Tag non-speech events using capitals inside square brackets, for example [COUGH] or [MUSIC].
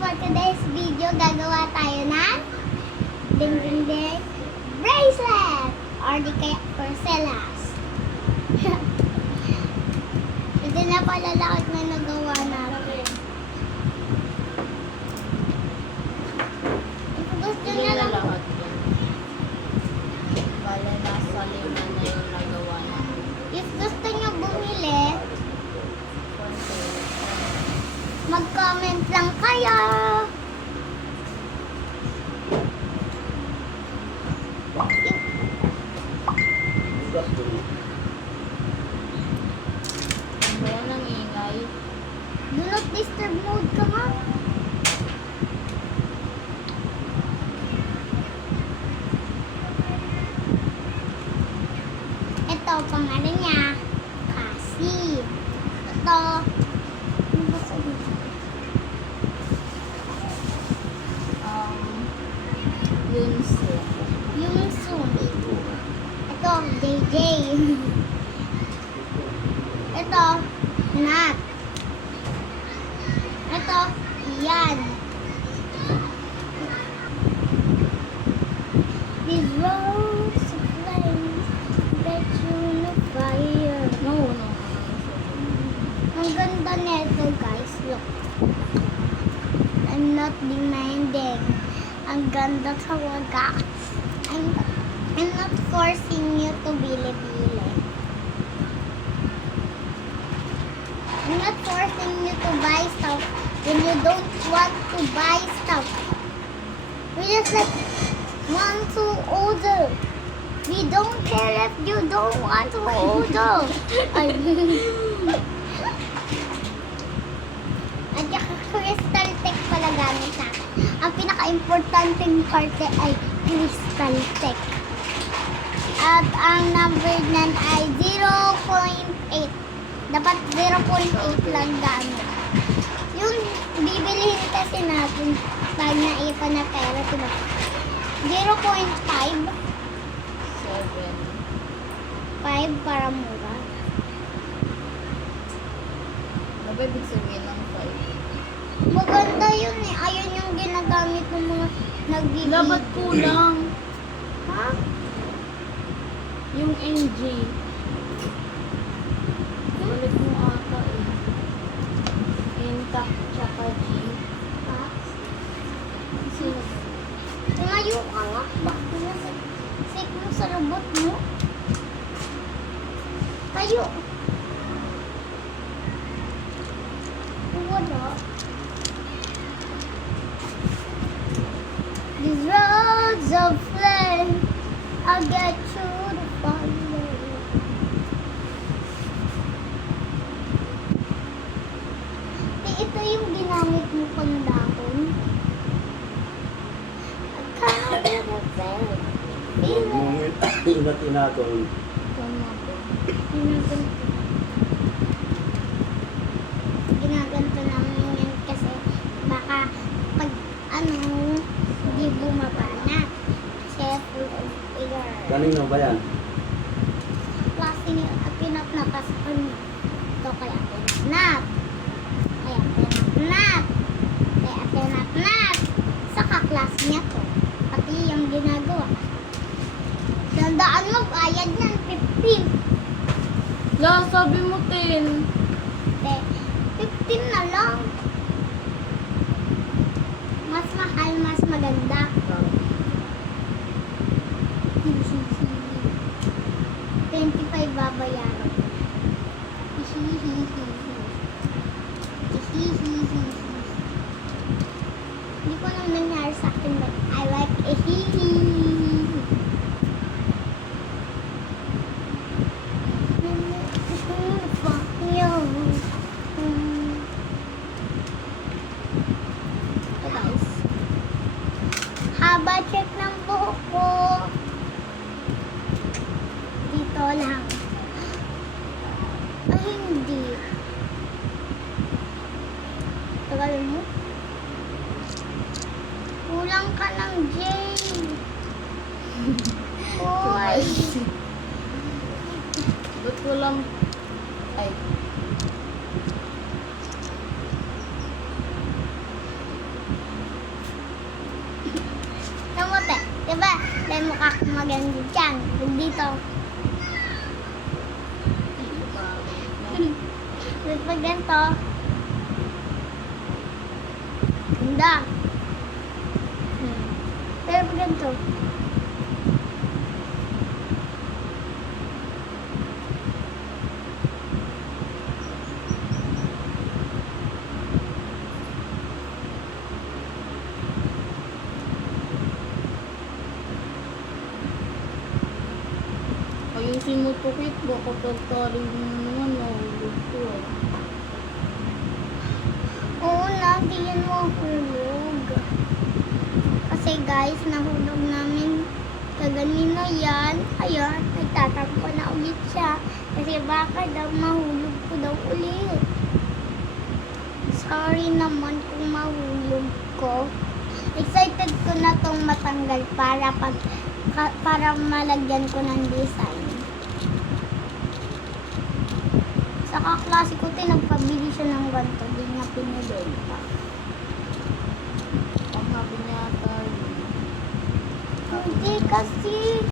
for today's video, gagawa tayo ng ding ding ding bracelet or di kaya porcelas. [LAUGHS] Ito na pala lahat na nagawa natin. If gusto Hindi niya na lang, lahat yan. Bale, nasa lima na yung nagawa natin. if gusto niyo bumili, Konti. mag-comment lang kayo. Ano yan ang ingay? Do not disturb mode ka nga. Ito, pangalan niya, Cassie. Ito, ano ba sabi? Um, yun siya. Yung Zoom. Ito, JJ. Ito, Nat. Ito, Ian. These rose of flames that you on fire. No, no, no. Ang ganda nito, guys. Look. I'm not demanding. Ang ganda talaga. I'm, I'm not forcing you to bili-bili. I'm not forcing you to buy stuff when you don't want to buy stuff. We just like want to order. We don't care if you don't want to order. [LAUGHS] Ay. At saka crystal tech pala gamit natin. Ang pinaka-importanting parte ay crystal tech. At ang number nan ay 0.8. Dapat 0.8 lang gamit. Yung bibilihin kasi natin pag naipon na pera, diba? 0.5. Seven. 5 para mura. Ano ba ibig sabihin ng five? Maganda yun eh. Ayun yung ginagamit ng mga nagbibili. Dapat kulang. Ha? Yung NG. Tumayo ka nga. Bakit nasa sik mo sa robot mo? Tayo. Wala. These roads of flame, I'll get the fire. Eh, ito yung ginamit mo pang dahon. Tama po. Ginaganto. Namin yan kasi baka pag ano, hindi bumaba na. Kasi full of air. Kanino ba yan? Klase ni na kasi ano. Ito kay Atinat Nat. Kay Atinat Nat. Kay Atinat Nat. Sa kaklase niya to. Pati yung ginagawa. Tandaan mo, bayad yan, 15. La, sabi mo 10. Eh, 15 na lang. Mas maganda. 25 babayaran. Hihihihihi. Hihihihihi. Kulang ka ng Jane. Hoy. Ba't kulang? Ay. Namote. Diba? May mukha kang maganda dyan. Dito. Ba't pag ganito? Ganda. Ganda. Pero pag ganito. Ayusin mo to. Baka pagkaling mo naman, nahulog ko eh. Oo na, di yan mahulog. Kasi guys, nahulog namin kaganina yan. Ayan, nagtatampo na ulit siya. Kasi baka daw mahulog ko daw ulit. Sorry naman kung mahulog ko. Excited ko na tong matanggal para pag ka- para malagyan ko ng design. Sa kaklase ko, tinagpabili siya ng ganito. Di niya pinibenta. Panghabi niya tayo. Hindi kasi